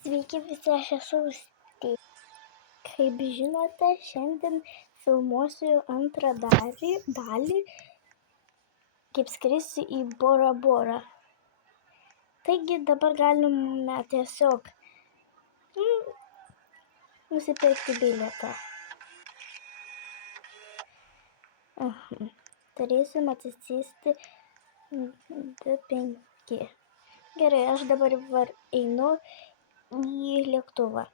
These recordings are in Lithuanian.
Sveiki visi, aš esu Austėja. Kaip žinote, šiandien filmuosiu antrą dalį, kaip skrisiu į Bora Borą. Taigi dabar galime tiesiog nusipirkti bilietą. Turėsim atsisėsti 2-5. Gerai, aš dabar einu į lėktuvą.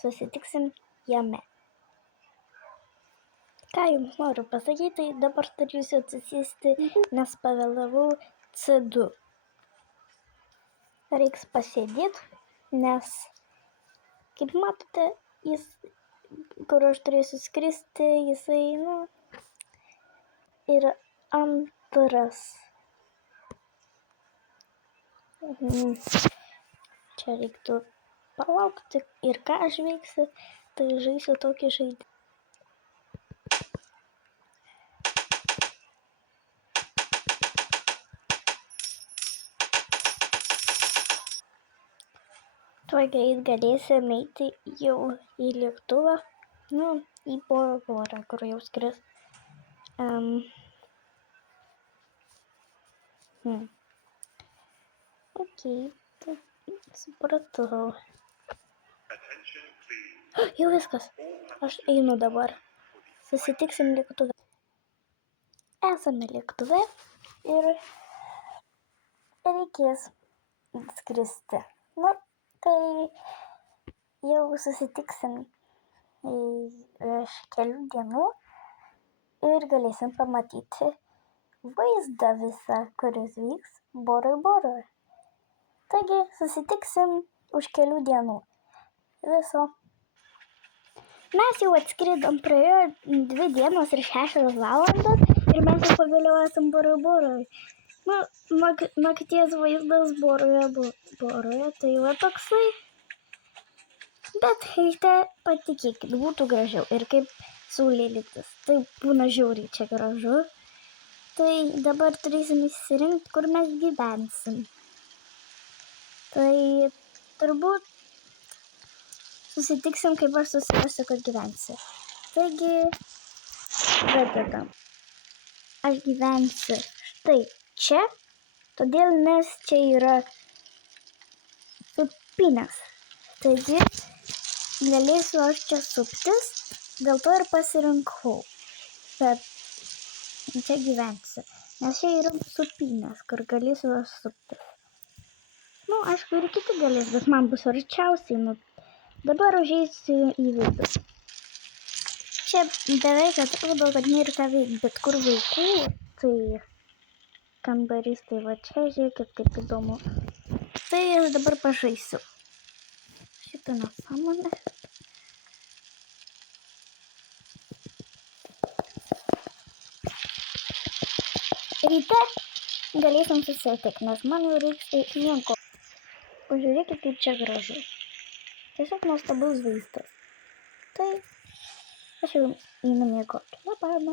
Susitiksim jame. Ką jums noriu pasakyti, dabar turėsiu atsisėsti, nes pavėlavau C2. Reiks pasėdėti, nes, kaip matote, kur aš turėsiu skristi, jisai, yra antras. Čia reiktų palaukti ir ką aš veiksiu, tai žaisiu tokį žaidimą. Tuoj greit galėsim eiti jau į lėktuvą, į Bora Borą, kur jau skris. Okei, tai supratau. Jau viskas, aš einu dabar. Susitiksim lėktuve. Esame lėktuve ir reikės skristi. Tai jau susitiksim iš kelių dienų ir galėsim pamatyti vaizdą visą, kuris vyks Boroj Boroj. Taigi susitiksim už kelių dienų. Viso. Mes jau atskridom, praėjo 2 dienos ir 6 valandos ir mes jau pagaliau esam Boroj Boroj. Nakties vaizdas Boroje, tai va toksai. Bet ryte patikėkit, būtų gražiau. Ir kaip saulėlydis, tai būna žiauriai čia gražu. Tai dabar turėsim išsirinkti, kur mes gyvensim. Tai turbūt susitiksim, kaip aš susirasiu, kad gyvensiu. Taigi, pradedam. Aš gyvensiu štai čia, todėl nes čia yra supinės. Taigi, galėsiu aš čia suptis, dėl to ir pasirinkau. Bet čia gyvensiu, nes čia yra supinės, kur galėsiu aš suptis. Aišku, ir kiti galės, bet man bus arčiausiai. Dabar užeisiu į vidų. Čia beveik atrodo, kad nėra ką veikti, bet kur vaikų, tai kambarys, tai va čia, žiūrėkit, kaip įdomu. Tai aš dabar pažaisiu. Šitą nesąmonę. Ryte galėsim susitikti, nes man jau reiks eiti miego. Pažiūrėkit, kaip čia gražu. Tiesiog nuostabus vaizdas. Tai aš jau einu miegoti. Labą.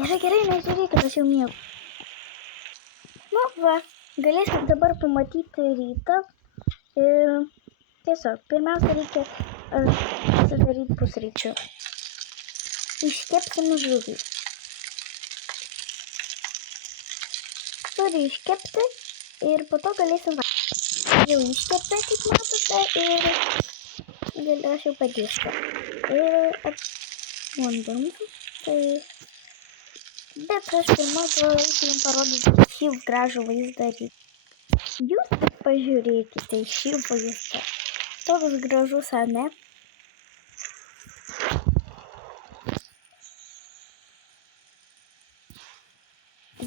Gerai, nežiūrėkit, aš jau miegu. Galėsim dabar pamatyti rytą. Ir tiesiog, pirmiausia reikia pasidaryti pusryčių. Iškepsim žuvį. Turi iškepti ir po to galėsim valgyti. Jau iškepti, kaip matote, ir aš jau padėsiu. Ir atmondam. Bet aš pirma galėsiu jums parodyti šį gražų vaizdą. Jūs pažiūrėkite į šį vaizdą. Toks gražus, ane?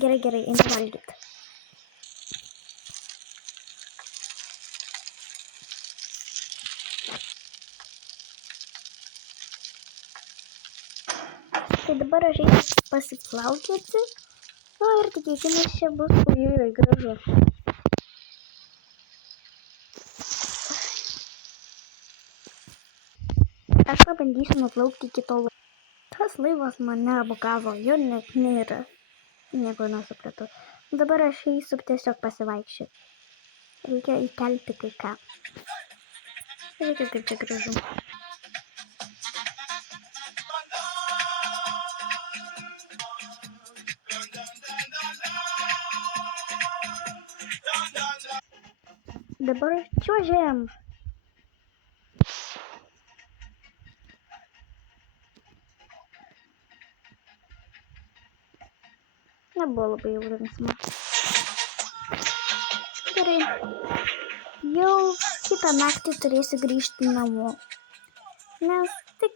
Gerai, einu valgyti. Tai dabar aš eisiu pasiplaukioti. Ir tikėkimės, čia bus gražu. Aš pabandysiu nuplaukti iki to laivo. Tas laivas mane apgavo, jo net nėra. Nieko nesupratau. Dabar aš eisiu tiesiog pasivaikščioti. Reikia įkelti kai ką. Žiūrėkit, kaip čia gražu. Dabar čiuožiam. Nebuvo labai jau linksma. Gerai. Jau kitą naktį turėsiu grįžti namo. Nes tik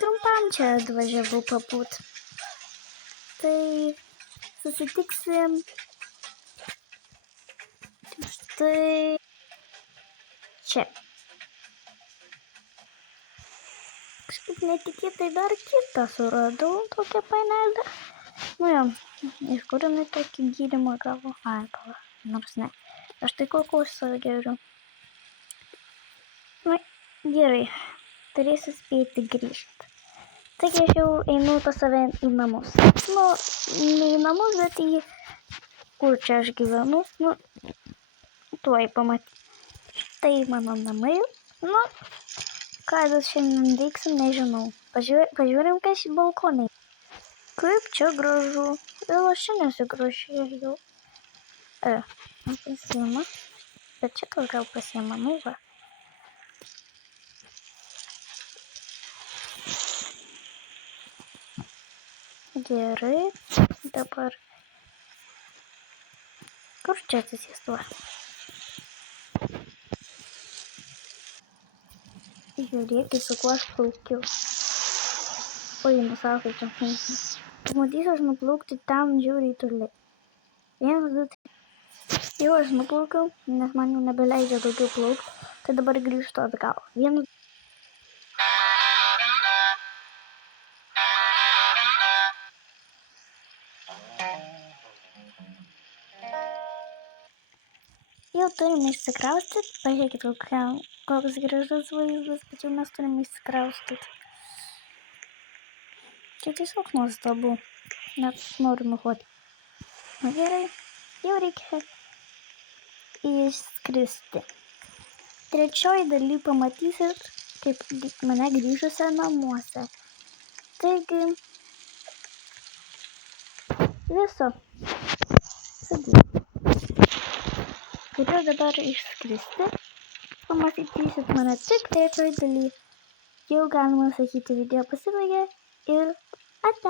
trumpam čia atvažiavau pabūt. Tai susitiksim štai čia. Kažkaip netikėtai dar kitą suradau, tokią panelę. Nu jo, iš kur jinai tokį gydymą gavo? Ai, pala, nors ne. Aš tai kokosą geriu. Na, gerai, turėsiu spėti grįžti. Taigi aš jau einu pas save į namus. Nu, ne į namus, bet į kur čia aš gyvenu. Nu, tuoj pamatyti. Štai mano namai. Nu, ką mes šiandien veiksim, nežinau. Pažiūrim, kas į balkonai. Kaip čia gražu. Vėl aš čia nesigrožėjau. Pasiima. Bet šitas gal pasiima, nu va. Gerai. Dabar. Kur čia atsisėstuo? Žiūrėkit, su kuo aš plaukiu. Oi, nusakai čia funkcija. Pamatysiu, aš nuplaukti tam žiūriai toli. 1, 2, 3. Jau aš nuplaukiau, nes man jau nebeleidžia daugiau plaukti. Tai dabar grįžtu atgal. 1. Jau turime išsikraustyti. Pažiūrėkit, koks gražus vaizdas, bet jau mes turime išsikraustyti. Čia tiesiog nuostabu. Net noriu nuhoti. Na gerai, jau reikia išskristi. Trečioji daly pamatysit, kaip mane grįžusią namuose. Taigi, viso. Sudėjau. Turiu dabar išskristi. Pamatysit mane tik trečioji daly. Jau galima sakyti, video pasibaigė ir ate.